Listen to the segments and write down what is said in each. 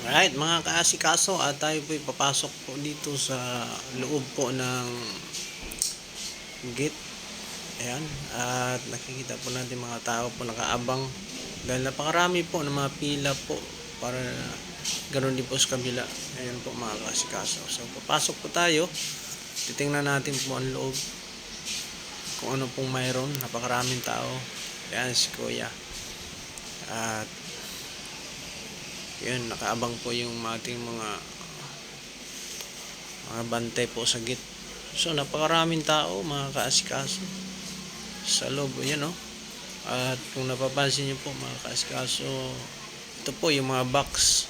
Alright, mga kaasikaso, at tayo po papasok po dito sa loob po ng gate. Ayan, at nakikita po natin mga tao po nakaabang dahil napakarami po ng mga pila po para ganoon din po sa kabila. Ayan po mga kaasikaso. So papasok po tayo, titingnan natin po ang loob kung ano pong mayroon. Napakaraming tao. Ayan si Kuya. At yun, nakaabang po yung ating mga bantay po sa gate. So napakaraming tao mga kaasikaso sa loob. Yan o. At kung napapansin nyo po mga kaasikaso, ito po yung mga box.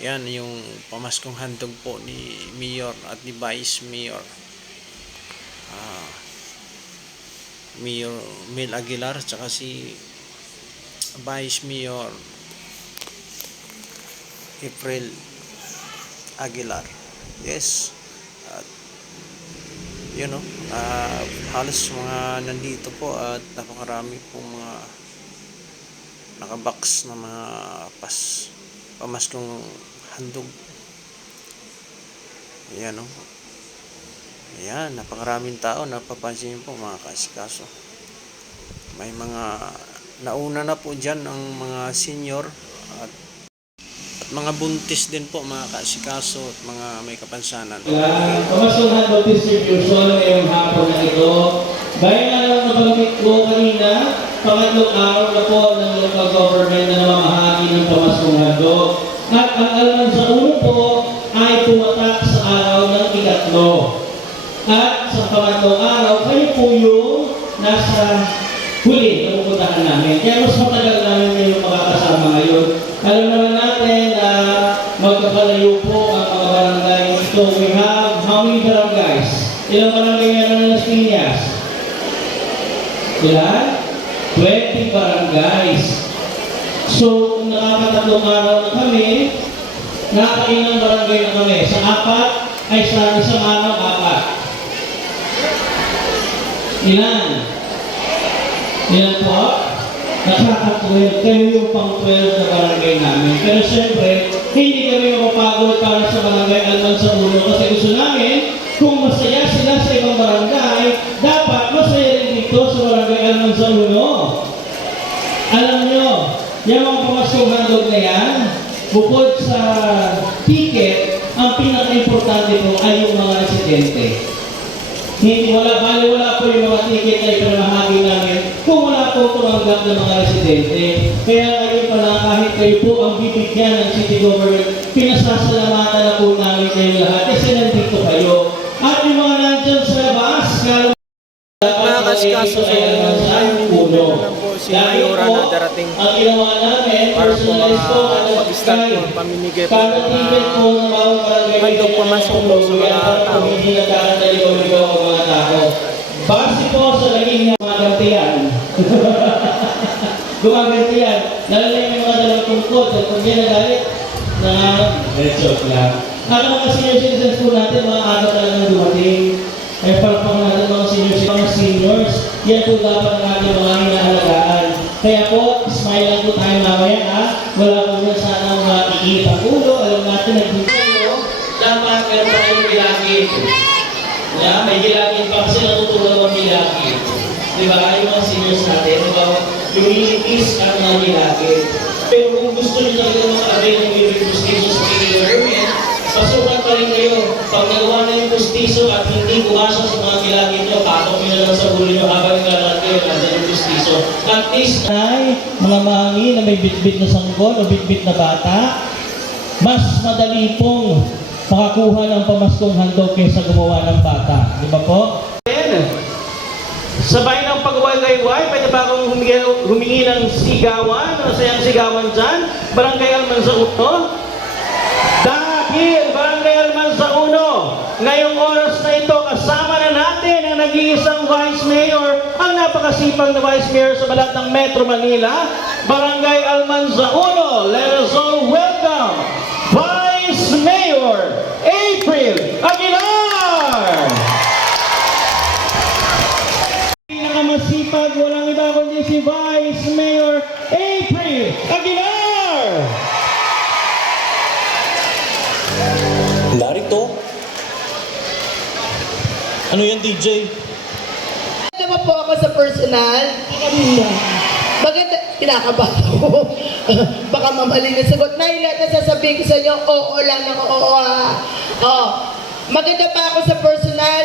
Yan yung pamaskong handog po ni Mayor at ni Vice Mayor Mayor Mel Aguilar tsaka si Vice Mayor April Aguilar. Yes. At yun o, halos mga nandito po at napakarami pong mga nakabox na mga pamaskong handog. Ayan o. Ayan, napakaraming tao. Napapansin po mga kaasikaso. May mga nauna na po dyan ang mga senior at mga buntis din po mga kaasikaso at mga may kapansanan. Pamaskong handog distribution ngayong hapon na ito. Gaya nga lang nabanggit ko kanina, pangatlong araw na po ng local government na namamahagi ng pamaskong handog. At ang alaman sa ulo po ay pumatak sa araw ng ikatlo. At sa pangatlong araw, kayo po yung nasa huli na pupuntahan namin. Kaya mas matagal namin kayong makakasama ngayon. Alam naman natin na magkakalayo po ang mga barangay. So we have how many barangays? Ilang barangay meron na Las Piñas? Ilan? 20 barangays. So kung nakakatatlong araw na kami, nakakailang barangay na kami. Sa apat ay sa isang araw, apat. Ilan? Ilan po? Nakaka-12. Kayo yung pang-12 na barangay namin. Pero siyempre, hindi kami mapapagod para sa barangay Alman sa Uno kasi gusto namin, kung masaya sila sa ibang barangay, dapat masaya rin dito sa barangay Alman sa Uno. Alam nyo, yung mga pamaskong handog na yan, bukod sa ticket, ang pinaka-importante po ay yung mga residente. Hindi wala po yung mga ticket na ipinamahagi namin kung wala po tumanggap ng mga residente. Kaya ngayon pala kahit kayo po ang bibigyan ng city government, pinasasalamatan na po namin kayo lahat kasi nandito kayo. At yung mga nandyan sa labas, Mga kaasikaso, si Mayora na darating ang ginawa namin, para po mag-start po pamimigay po ng handog pamaskong po sa mga tao. Base po sa naging mga gantiyan. Gumagantiyan. Nalalay yung mga dalang tungkod at kung yan nagalit na joke lang. At mga senior citizens po natin, mga ano talagang dumating. Ay parang natin mga seniors, yan po dapat ang ating mga hinahalagaan. Kaya po, smile lang po tayo mamaya ha. Wala po na sana makikita ang ulo. Alam natin nagdito. Dapat meron pa kayong gilagin. Yeah, may gilagin pa kasi natutulong ang gilagin. Diba? Yung mga seniors natin, diba? Yung lilitis ang mga gilagin. Pero kung gusto nyo talaga maka-avail ng urine pustiso sa government, pasukan pa rin kayo. Pag nagawa na yung pustiso at hindi kumasa sa mga gilagin nyo, patok nyo na lang sa ulo nyo habang naglalat kayo, nasa yung pustiso. At least ay mga mahangi na may bitbit na sanggol o bitbit na bata, mas madali pong makakuha ng pamaskong handog kaysa gumawa ng bata. Di ba po? Sabay ng pagwawayway, pwede ba akong humingi ng sigawan, masayang sigawan dyan? Barangay Alman sa Uno? Dahil Barangay Alman sa Uno, ngayong oras na ito, kasama na natin ang nag-iisang Vice Mayor, ang napakasipag na Vice Mayor sa balat ng Metro Manila, Barangay Alman sa Uno. Let us all welcome Vice Mayor April Aguilar! Pinakamasipag, walang iba kundi si Vice Mayor April Aguilar! Ano yan, DJ? Maganda po ako sa personal. Maganda. Kinakabahan ako. Baka mamaling na sagot. Nay, lahat na sasabihin ko sa inyo, oo lang ng oo ha. Oh. Maganda ba ako sa personal?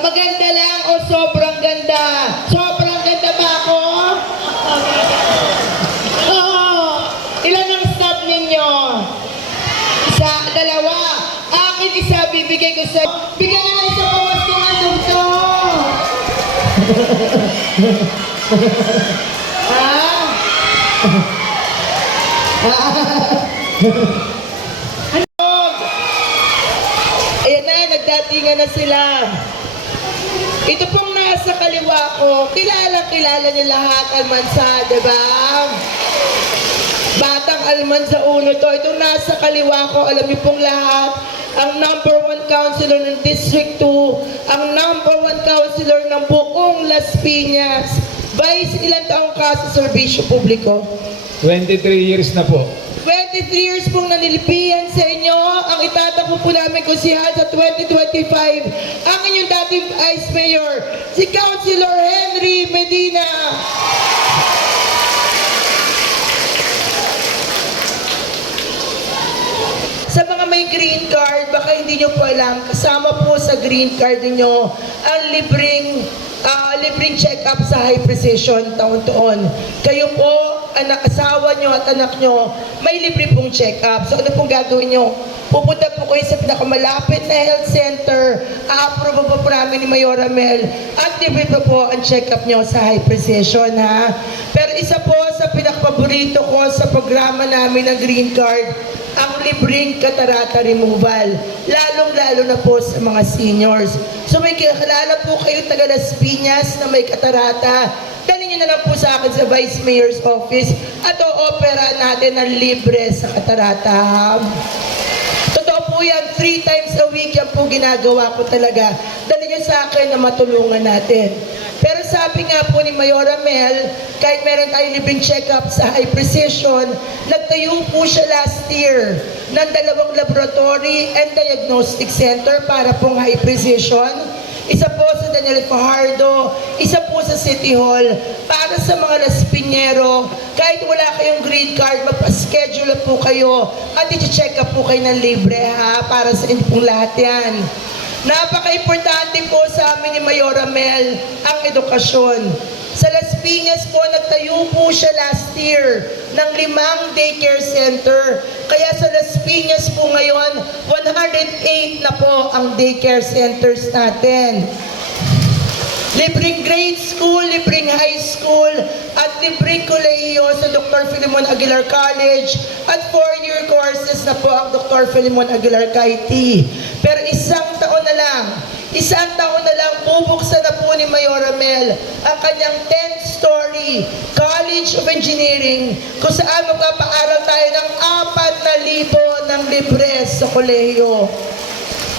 Maganda lang o sobrang ganda? Sobrang ganda ba ako? Ilan ang stop ninyo? Isa, dalawa. Akin isa, bibigay ko sa... Bigyan nyo na isa pa mas kung anong to. Ayan na, nagdatingan na sila. Ito pong nasa kaliwa ko, kilala niyo lahat, Almansa, diba? Batang Almansa Uno to. Itong nasa kaliwa ko, alam niyo pong lahat, ang number 1 councilor ng District 2, ang number 1 councilor ng buong Las Piñas. Vice, ilang taong ka sa serbisyo publiko? 23 years na po. 23 years pong nanilipiyan sa inyo. Ang itatakbo po namin kusihal sa 2025. Ang inyong dating Vice Mayor, si Councilor Henry Medina. Sa mga may green card, baka hindi nyo po alam, kasama po sa green card niyo ang libreng check-up sa high precision taon-taon. Kayo po, asawa nyo at anak nyo, may libre pong check-up. So ano pong gagawin nyo? Pupunta po kayo sa pinakamalapit na health center, a-approve po namin ni Mayora Mel, at libre po ang check-up nyo sa high precision, ha? Pero isa po sa pinakapaborito ko sa programa namin ng green card, ang libreng catarata removal, lalong-lalo na po sa mga seniors. So may kilala po kayo taga Las Piñas na may catarata, dali nyo na lang po sa akin sa Vice Mayor's Office at o-opera natin ng libre sa catarata. Totoo po yan, 3 times a week yan po ginagawa ko talaga. Dali nyo sa akin na matulungan natin. Pero sabi nga po ni Mayora Mel, kahit meron tayong libreng check-up sa high precision, nagtayo po siya last year ng 2 laboratory and diagnostic center para pong high precision. Isa po sa Daniel Fajardo, isa po sa City Hall, para sa mga Las Piñero, kahit wala kayong green card, magpa-schedule po kayo at i-check up po kayo ng libre, ha, para sa inyo pong lahat yan. Napaka-importante po sa amin ni Mayora Mel ang edukasyon. Sa Las Piñas po, nagtayo po siya last year ng 5 daycare center. Kaya sa Las Piñas po ngayon, 108 na po ang daycare centers natin. Libreng grade school, libreng high school, at libreng kolehiyo sa Dr. Filimon Aguilar College at 4-year courses na po ang Dr. Filimon Aguilar KIT. Pero isang taon na lang, bubuksan na po ni Mayora Mel ang kanyang 10-story College of Engineering kung saan magpapaaral tayo ng 4,000 ng libre sa kolehiyo.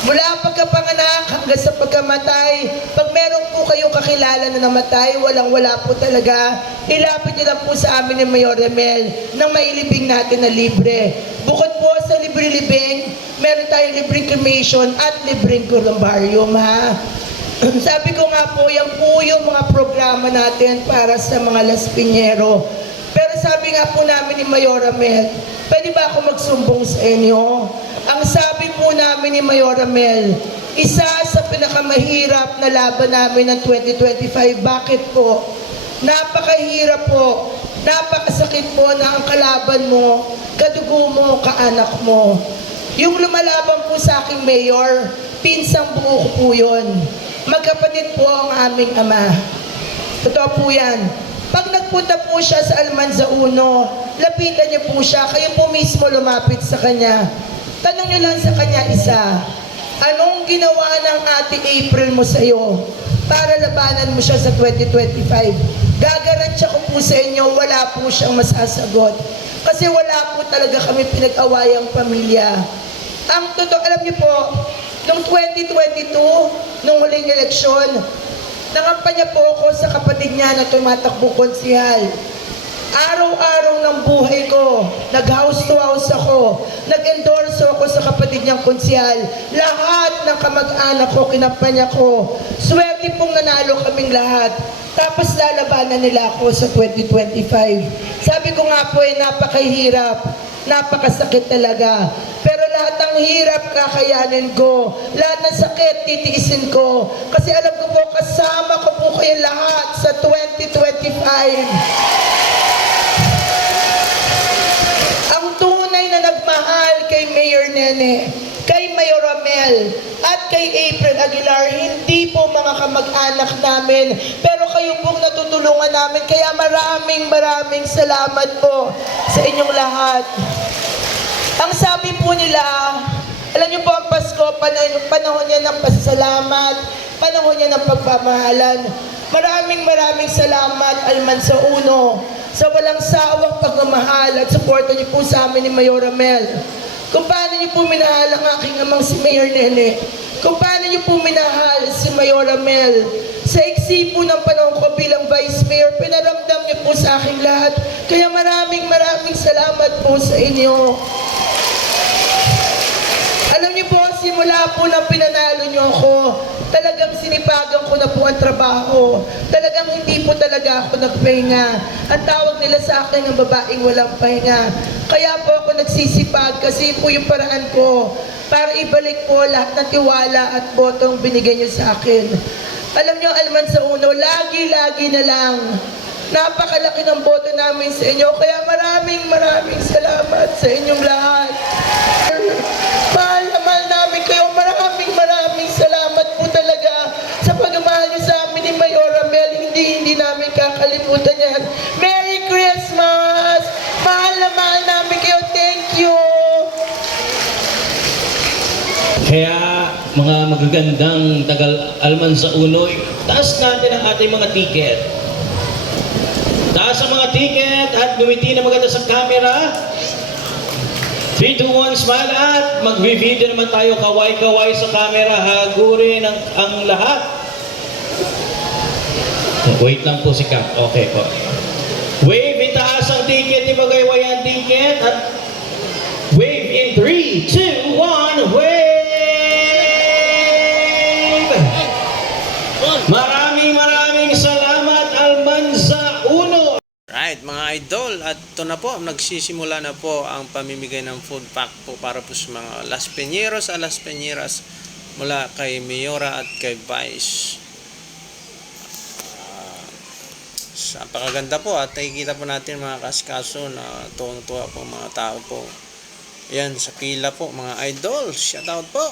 Mula pagkapanganak hanggang sa pagkamatay, pag meron po kayong kakilala na namatay, walang-wala po talaga, ilapit niyo lang po sa amin ni Mayor Mel nang mailibing natin na libre. Bukod po sa libre-libing, meron tayong libreng cremation at libreng columbarium, ha? Sabi ko nga po, yan po yung mga programa natin para sa mga Las Piñero. Pero sabi nga po namin ni Mayora Mel, pwede ba ako magsumbong sa inyo? Ang sabi po namin ni Mayora Mel, isa sa pinakamahirap na laban namin ng 2025. Bakit po? Napakahirap po. Napakasakit po na ang kalaban mo, kadugo mo, kaanak mo. Yung lumalaban po sa aking mayor, pinsang buo ko po yun. Magkapatid po ang aming ama. Totoo po yan. Pag nagpunta po siya sa Almanza Uno, lapitan niyo po siya, kayo po mismo lumapit sa kanya. Tanong niyo lang sa kanya isa, anong ginawa ng Ate April mo sa iyo para labanan mo siya sa 2025? Gagarantya ko po sa inyo, wala po siyang masasagot. Kasi wala po talaga kami pinag-awayang pamilya. Ang totoo, alam niyo po, noong 2022, nung huling eleksyon, nangampanya po ako sa kapatid niya na tumatakbong konsihal. Araw-araw ng buhay ko, nag-house to house ako, nag-endorso ako sa kapatid niyang konsyal. Lahat ng kamag-anak ko, kinampanya ko. Swerte pong nanalo kaming lahat. Tapos lalabanan nila ako sa 2025. Sabi ko nga po napakahirap, napakasakit talaga. Pero lahat ng hirap kakayanin ko. Lahat ng sakit titiisin ko. Kasi alam ko po, kasama ko po kayong lahat sa 2025. Ang tunay na nagmahal kay Mayor Nene, kay Mayor Romel, at kay April Aguilar, hindi po mga kamag-anak namin, pero kayo pong natutulungan namin. Kaya maraming salamat po sa inyong lahat. Ang sabi po nila, alam niyo po ang Pasko, panahon niya ng pasasalamat, panahon niya ng pagmamahalan. Maraming salamat, Almansa Uno, sa walang sawang pagmamahal at suporta niyo po sa amin ni Mayor Romel. Kung paano niyo po minahal ang aking amang si Mayor Nene. Kung paano niyo po minahal si Mayor Romel. Sa iksi po ng panahon ko bilang Vice Mayor, pinaramdam niyo po sa aking lahat. Kaya maraming salamat po sa inyo. Alam niyo po, simula po nang pinanalo niyo ako, talagang sinipagan ko na po ang trabaho. Talagang hindi po talaga ako nagpahinga. Ang tawag nila sa akin ng babaeng walang pahinga. Kaya po ako nagsisipag kasi po yung paraan ko para ibalik po lahat ng tiwala at botong binigay niyo sa akin. Alam niyo, Almansa Uno, lagi na lang. Napakalaki ng boto namin sa inyo. Kaya maraming salamat sa inyong lahat. Mahal namin kayo. Maraming salamat po talaga sa pagmamahal niyo sa amin ni Mayor Romel. Hindi namin kakalimutan yan. Merry Christmas! Mahal namin kayo. Thank you! Kaya mga magagandang tagal Almansa Uno, taas natin ang ating mga ticket. Taas ang mga ticket at gumiti na maganda sa camera. 3, 2, 1, smile at mag-video naman tayo kaway-kaway sa camera. Hagurin ang lahat. Wait lang po si Cap. Okay po. Wave, itaas ang ticket, ibagay ang ticket at wave in 3, 2, 1, wave! Maraming salamat, Almansa Uno! Right, mga idol, at ito na po, nagsisimula na po ang pamimigay ng food pack po para po sa mga Las Piñeros a Las Piñeras mula kay Mayora at kay Vice. Napakaganda po at nakikita po natin mga kaskaso na tuwang-tuwa po mga tao po. Yan, sa pila po mga idol. Shout out po!